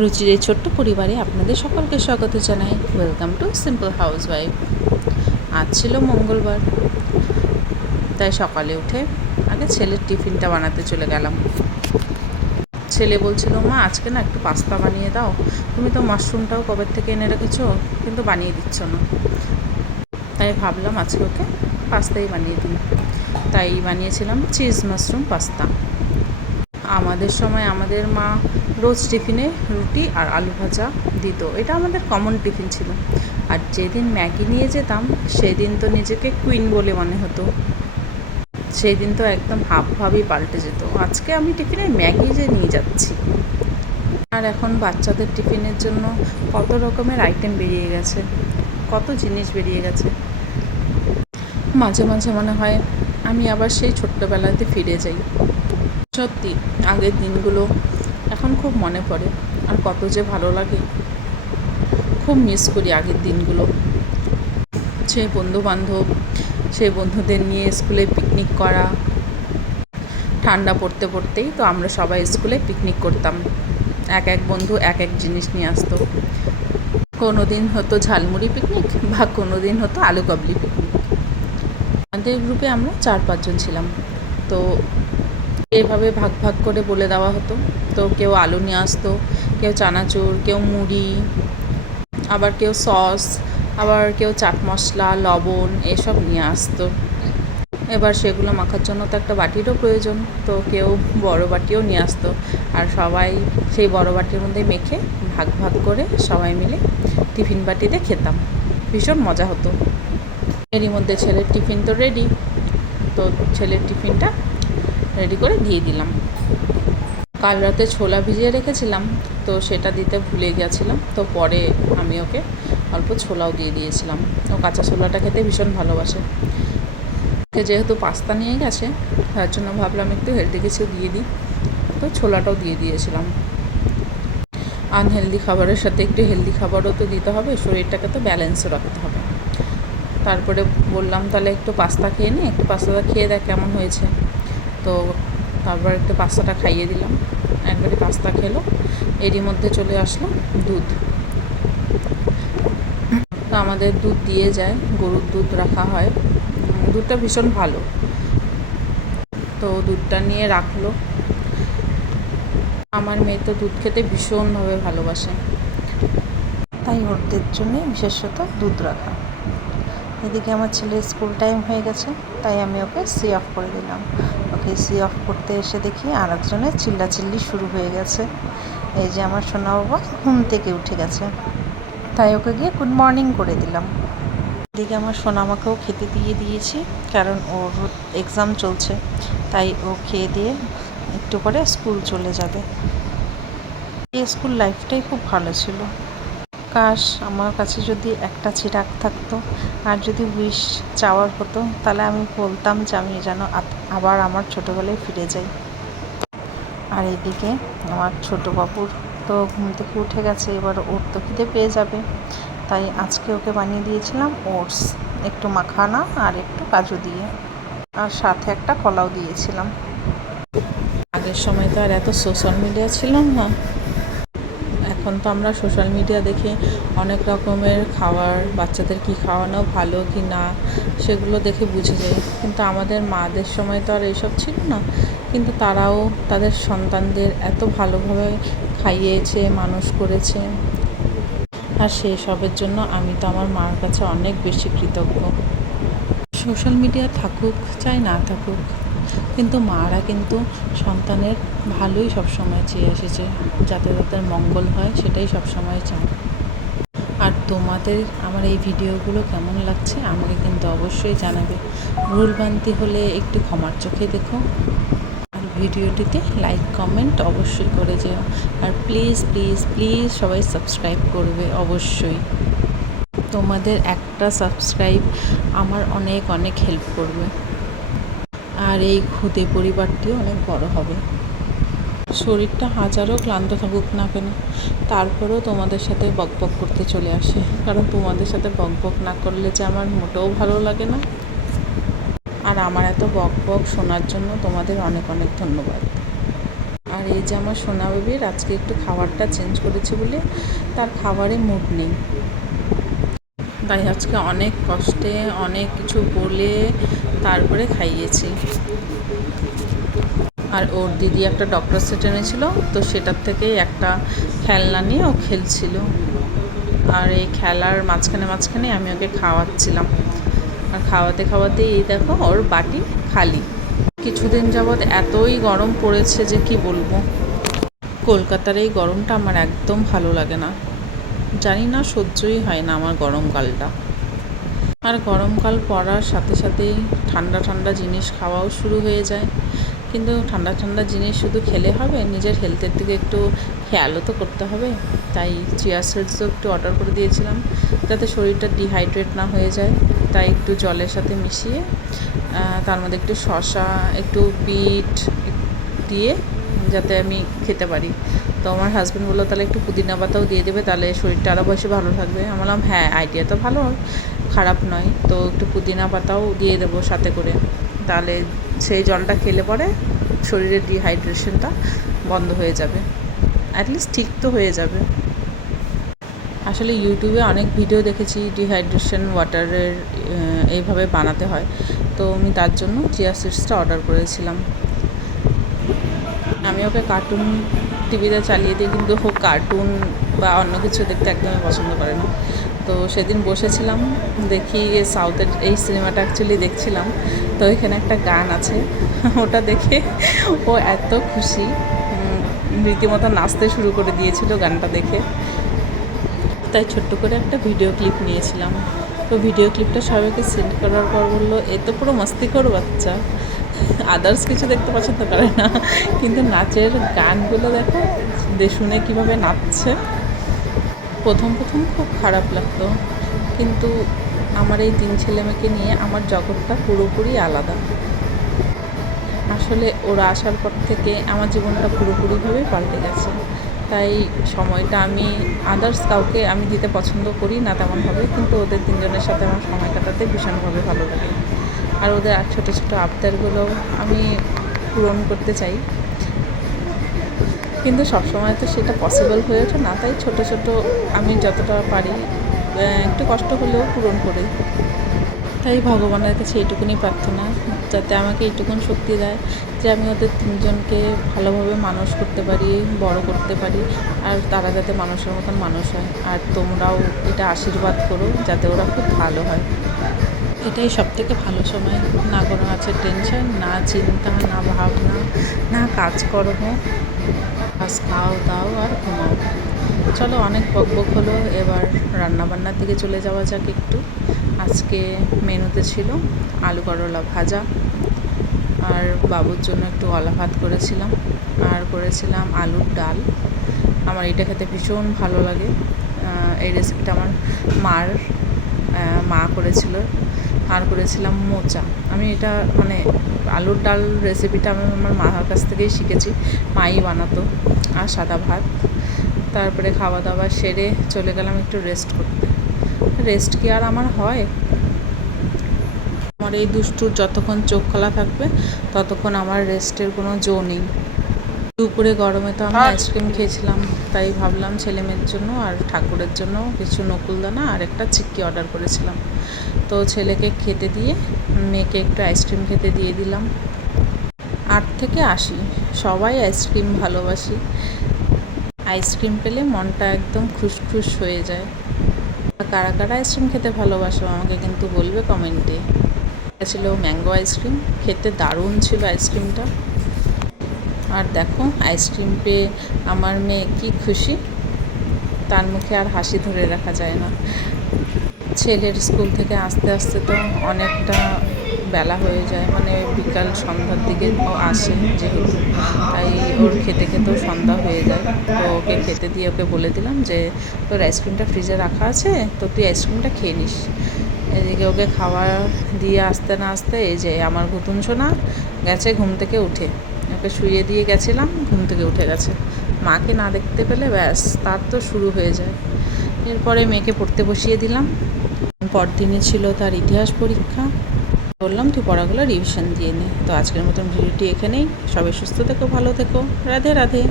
রুচির এই ছোট্ট পরিবারে আপনাদের সকলকে স্বাগত জানাই। Welcome to simple housewife. আজ ছিল মঙ্গলবার, তাই সকালে উঠে আগে ছেলের টিফিনটা বানাতে চলে গেলাম। ছেলে বলছিল, মা আজকে না একটু পাস্তা বানিয়ে দাও, তুমি তো মাশরুমটাও কবে থেকে এনে রেখেছো কিন্তু বানিয়ে দিচ্ছ না। তাই ভাবলাম আজকে ওকে পাস্তাই বানিয়ে দিই। তাই বানিয়েছিলাম চিজ মাশরুম পাস্তা। আমাদের সময় আমাদের মা রোজ টিফিনে রুটি আর আলু ভাজা দিত, এটা আমাদের কমন টিফিন ছিল। আর যেদিন ম্যাগি নিয়ে যেতাম সেদিন তো নিজেকে কুইন বলে মনে হতো, সেই দিন তো একদম হাবভাবেই পাল্টে যেত। আজকে আমি টিফিনে ম্যাগি যে নিয়ে যাচ্ছি। আর এখন বাচ্চাদের টিফিনের জন্য কত রকমের আইটেম বেরিয়ে গেছে, কত জিনিস বেরিয়ে গেছে। মাঝে মাঝে মনে হয় আমি আবার সেই ছোট্টবেলাতে ফিরে যাই। সত্যি আগের দিনগুলো এখন খুব মনে পড়ে, আর কত যে ভালো লাগে। খুব মিস করি আগের দিনগুলো। সেই বন্ধুবান্ধব, সেই বন্ধুদের নিয়ে স্কুলে পিকনিক করা। ঠান্ডা পড়তে পড়তেই তো আমরা সবাই স্কুলে পিকনিক করতাম। এক এক বন্ধু এক এক জিনিস নিয়ে আসতো। কোনো দিন হতো ঝালমুড়ি পিকনিক, বা কোনো দিন হতো আলু কাবলি পিকনিক। আমাদের গ্রুপে আমরা 4-5 জন ছিলাম, তো এভাবে ভাগ ভাগ করে বলে দেওয়া হতো। তো কেউ আলু নিয়ে আসতো, কেউ চানাচুর, কেউ মুড়ি, আবার কেউ সস, আবার কেউ চাট মশলা, লবণ এসব নিয়ে আসতো। এবার সেগুলো মাখার জন্য তো একটা বাটিরও প্রয়োজন, তো কেউ বড় বাটিও নিয়ে আসতো। আর সবাই সেই বড় বাটির মধ্যে মেখে ভাগ ভাগ করে সবাই মিলে টিফিন বাটিতে খেতাম। ভীষণ মজা হতো। এরই মধ্যে ছেলের টিফিন তো রেডি, তো ছেলের টিফিনটা রেডি করে দিয়ে দিলাম। কাল রাতে ছোলা ভিজিয়ে রেখেছিলাম, তো সেটা দিতে ভুলে গেছিলাম, তো পরে আমি ওকে অল্প ছোলাও দিয়ে দিয়েছিলাম। ও কাঁচা ছোলাটা খেতে ভীষণ ভালোবাসে। যেহেতু পাস্তা নিয়ে গেছে, তার জন্য ভাবলাম একটু হেলদি কিছু দিয়ে দিই, তো ছোলাটাও দিয়ে দিয়েছিলাম। আনহেলদি খাবারের সাথে একটু হেলদি খাবারও তো দিতে হবে, শরীরটাকে তো ব্যালেন্সও রাখতে হবে। তারপরে বললাম, তাহলে একটু পাস্তা খেয়ে নি, একটু পাস্তাটা খেয়ে দেখ কেমন হয়েছে। তো তারপর একটু পাস্তাটা খাইয়ে দিলাম। একবারে পাস্তা খেলো। এরই মধ্যে চলে আসলো দুধ। তো আমাদের দুধ দিয়ে যায়, গরুর দুধ রাখা হয়। দুধটা ভীষণ ভালো, তো দুধটা নিয়ে রাখলো। আমার মেয়ে তো দুধ খেতে ভীষণভাবে ভালোবাসে, তাই ওদের জন্যে বিশেষত দুধ রাখা। এদিকে আমার ছেলের স্কুল টাইম হয়ে গেছে, তাই আমি ওকে সি অফ করে দিলাম। ওকে সি অফ করতে এসে দেখি আর একজনের চিল্লাচিল্লি শুরু হয়ে গেছে। এই যে আমার সোনা বাবা ঘুম থেকে উঠে গেছে, তাই ওকে গিয়ে গুড মর্নিং করে দিলাম। এদিকে আমার সোনা আমাকেও খেতে দিয়ে দিয়েছি, কারণ ওর এক্সাম চলছে, তাই ও খেয়ে দিয়ে একটু পরে স্কুল চলে যাবে। এই স্কুল লাইফটাই খুব ভালো ছিল। কাশ আমার কাছে যদি একটা চিরাগ থাকতো আর যদি উইশ চাওয়ার হতো, তাহলে আমি বলতাম যে আমি যেন আবার আমার ছোটোবেলায় ফিরে যাই। আর এদিকে আমার ছোটো বাবুর তো ঘুম থেকে উঠে গেছে, এবার ওর তো খিদে পেয়ে যাবে, তাই আজকে ওকে বানিয়ে দিয়েছিলাম ওটস, একটু মাখানা আর একটু কাজু দিয়ে, আর সাথে একটা কলাও দিয়েছিলাম। আগের সময় তো আর এত সোশ্যাল মিডিয়া ছিল না। এখন তো আমরা সোশ্যাল মিডিয়া দেখে অনেক রকমের খাবার, বাচ্চাদের কী খাওয়ানো ভালো কি না সেগুলো দেখে বুঝে যাই, কিন্তু আমাদের মাদের সময় তো আর এইসব ছিল না। কিন্তু তারাও তাদের সন্তানদের এত ভালোভাবে খাইয়েছে, মানুষ করেছে, আর সেই সবের জন্য আমি তো আমার মার কাছে অনেক বেশি কৃতজ্ঞ। সোশ্যাল মিডিয়া থাকুক চাই না থাকুক, কিন্তু মারা কিন্তু সন্তানের ভালোই সবসময় চেয়ে এসেছে, যাতে তাদের মঙ্গল হয় সেটাই সবসময় চায়। আর তোমাদের আমার এই ভিডিওগুলো কেমন লাগছে আমাকে কিন্তু অবশ্যই জানাবে। ভুলভ্রান্তি হলে একটু ক্ষমার চোখে দেখো, আর ভিডিওটিতে লাইক কমেন্ট অবশ্যই করে যেও। আর প্লিজ প্লিজ প্লিজ সবাই সাবস্ক্রাইব করবে অবশ্যই। তোমাদের একটা সাবস্ক্রাইব আমার অনেক অনেক হেল্প করবে, আর এই খুদে পরিবারটিও অনেক বড় হবে। শরীরটা হাজারও ক্লান্ত থাকুক না কেন, তারপরেও তোমাদের সাথে বকবক করতে চলে আসে, কারণ তোমাদের সাথে বকবক না করলে যে আমার মোটেও ভালো লাগে না। আর আমার এত বকবক শোনার জন্য তোমাদের অনেক অনেক ধন্যবাদ। আর এই যে আমার সোনা বেবির আজকে একটু খাবারটা চেঞ্জ করেছে বলে তার খাবারে মুড নেই, তাই আজকে অনেক কষ্টে অনেক কিছু বলে তারপরে খাইয়েছি। আর ওর দিদি একটা ডক্টর সেট এনেছিল, তো সেটার থেকে একটা খেলনা নিয়ে ও খেলছিল, আর এই খেলার মাঝখানে আমি ওকে খাওয়াচ্ছিলাম। আর খাওয়াতে খাওয়াতে এই দেখো ওর বাটি খালি। কিছুদিন যাবৎ এতই গরম পড়েছে যে কি বলবো। কলকাতার এই গরমটা আমার একদম ভালো লাগে না, জানি না, সহ্যই হয় না আমার গরমকালটা। আর গরমকাল পড়ার সাথে সাথেই ঠান্ডা ঠান্ডা জিনিস খাওয়াও শুরু হয়ে যায়, কিন্তু ঠান্ডা ঠান্ডা জিনিস শুধু খেলে হবে, নিজের হেলথের দিকে একটু খেয়ালও তো করতে হবে। তাই চিয়া সিডসও একটু অর্ডার করে দিয়েছিলাম, যাতে শরীরটা ডিহাইড্রেট না হয়ে যায়। তাই একটু জলের সাথে মিশিয়ে তার মধ্যে একটু শসা, একটু বিট দিয়ে যাতে আমি খেতে পারি। তো আমার হাজব্যান্ড বললো তাহলে একটু পুদিনা পাতাও দিয়ে দেবে, তাহলে শরীরটা আরও বেশি ভালো থাকবে। আমি বললাম হ্যাঁ, আইডিয়া তো ভালো, খারাপ নয়। তো একটু পুদিনা পাতাও দিয়ে দেবো সাথে করে, তাহলে সেই জলটা খেলে পরে শরীরের ডিহাইড্রেশনটা বন্ধ হয়ে যাবে, অ্যাটলিস্ট ঠিক তো হয়ে যাবে। আসলে ইউটিউবে অনেক ভিডিও দেখেছি ডিহাইড্রেশন ওয়াটারের এইভাবে বানাতে হয়, তো আমি তার জন্য চিয়া সিডসটা অর্ডার করেছিলাম। আমি ওকে কার্টুন টিভিতে চালিয়ে দিই, কিন্তু ও কার্টুন বা অন্য কিছু দেখতে একদমই পছন্দ করে না। তো সেদিন বসেছিলাম, দেখি সাউথের এই সিনেমাটা অ্যাকচুয়ালি দেখছিলাম, তো এখানে একটা গান আছে, ওটা দেখে ও এত খুশি, রীতিমতো নাচতে শুরু করে দিয়েছিল গানটা দেখে। তাই ছোট্ট করে একটা ভিডিও ক্লিপ নিয়েছিলাম। তো ভিডিও ক্লিপটা সবাইকে সেন্ড করার পর বললো এ তো পুরো মস্তিখোর বাচ্চা, আদার্স কিছু দেখতে পছন্দ করে না, কিন্তু নাচের গানগুলো দেখো শুনে কীভাবে নাচছে। প্রথম খুব খারাপ লাগতো, কিন্তু আমার এই 3 ছেলেমেয়েকে নিয়ে আমার জগৎটা পুরোপুরি আলাদা। আসলে ওরা আসার পর থেকে আমার জীবনটা পুরোপুরিভাবেই পাল্টে গেছে। তাই সময়টা আমি আদার্স কাউকে আমি দিতে পছন্দ করি না তেমনভাবে, কিন্তু ওদের 3 জনের সাথে আমার সময় কাটাতে ভীষণভাবে ভালো লাগে। আর ওদের ছোটো ছোটো আবদারগুলো আমি পূরণ করতে চাই, কিন্তু সবসময় তো সেটা পসিবল হয়ে ওঠে না। তাই ছোটো আমি যতটা পারি একটু কষ্ট হলেও পূরণ করি। তাই ভগবানের কাছে এইটুকুনি প্রার্থনা, যাতে আমাকে এইটুকুন শক্তি দেয় যে আমি ওদের 3 জনকে ভালোভাবে মানুষ করতে পারি, বড় করতে পারি, আর তারা যাতে মানুষের মতন মানুষ হয়। আর তোমরাও এটা আশীর্বাদ করো যাতে ওরা খুব ভালো হয়। এটাই সবথেকে ভালো সময়, না কোনো আছে টেনশন, না চিন্তা, না ভাবনা, না কাজকর্ম, বাস খাও দাও আর ঘুমাও। চলো, অনেক বকবক হলো, এবার রান্নাবান্নার দিকে চলে যাওয়া যাক একটু। আজকে মেনুতে ছিল আলু করলা ভাজা, আর বাবুর জন্য একটু কলা ভাত করেছিলাম, আর করেছিলাম আলুর ডাল। আমার এটা খেতে ভীষণ ভালো লাগে। এই রেসিপিটা আমার মা করেছিল। আর করেছিলাম মোচা। আমি এটা মানে আলুর ডাল রেসিপিটা আমি আমার মার কাছ থেকেই শিখেছি, মাই বানাতো। আর সাদা ভাত। তারপরে খাওয়া দাওয়া সেরে চলে গেলাম একটু রেস্ট করতে। রেস্ট কি আর আমার হয়? আমার এই দুষ্টুর যতক্ষণ চোখ খোলা থাকবে ততক্ষণ আমার রেস্টের কোনো জো নেই। দুপুরে গরমে তো আমি আইসক্রিম খেয়েছিলাম, তাই ভাবলাম ছেলে মেয়ের জন্য আর ঠাকুরের জন্য কিছু নকুলদানা আর একটা চিক্কি অর্ডার করেছিলাম। তো ছেলেকে খেতে দিয়ে মেয়েকে একটু আইসক্রিম খেতে দিয়ে দিলাম। 8 থেকে 80 সবাই আইসক্রিম ভালোবাসি। আইসক্রিম পেলে মনটা একদম খুশখুশ হয়ে যায়। কারা কারা আইসক্রিম খেতে ভালোবাসো আমাকে কিন্তু বলবে কমেন্টে। এটা ছিল ম্যাঙ্গো আইসক্রিম, খেতে দারুণ ছিল আইসক্রিমটা। আর দেখো আইসক্রিম পেয়ে আমার মেয়ে কি খুশি, তার মুখে আর হাসি ধরে রাখা যায় না। ছেলের স্কুল থেকে আসতে আসতে তো অনেকটা বেলা হয়ে যায়, মানে বিকাল সন্ধ্যার দিকে ও আসে যেহেতু, তাই ওর খেতে খেতেও সন্ধ্যা হয়ে যায়। তো ওকে খেতে দিয়ে ওকে বলে দিলাম যে তোর আইসক্রিমটা ফ্রিজে রাখা আছে, তো তুই আইসক্রিমটা খেয়ে নিস। এদিকে ওকে খাওয়া দিয়ে আসতে না আসতে এই যে আমার ঘুতুন সোনা গেছে ঘুম থেকে উঠে। ওকে শুইয়ে দিয়ে গেছিলাম, ঘুম থেকে উঠে গেছে। মাকে না দেখতে পেলে ব্যাস তার তো শুরু হয়ে যায়। এরপরে মেয়েকে পড়তে বসিয়ে দিলাম। পরদিনই ছিল তার ইতিহাস পরীক্ষা। বললাম তুই পড়াগুলো রিভিশন দিয়ে নে। তো আজকের মতন ভিডিওটি এখানেই। সবাই সুস্থ থেকো, ভালো থেকো। রাধে রাধে।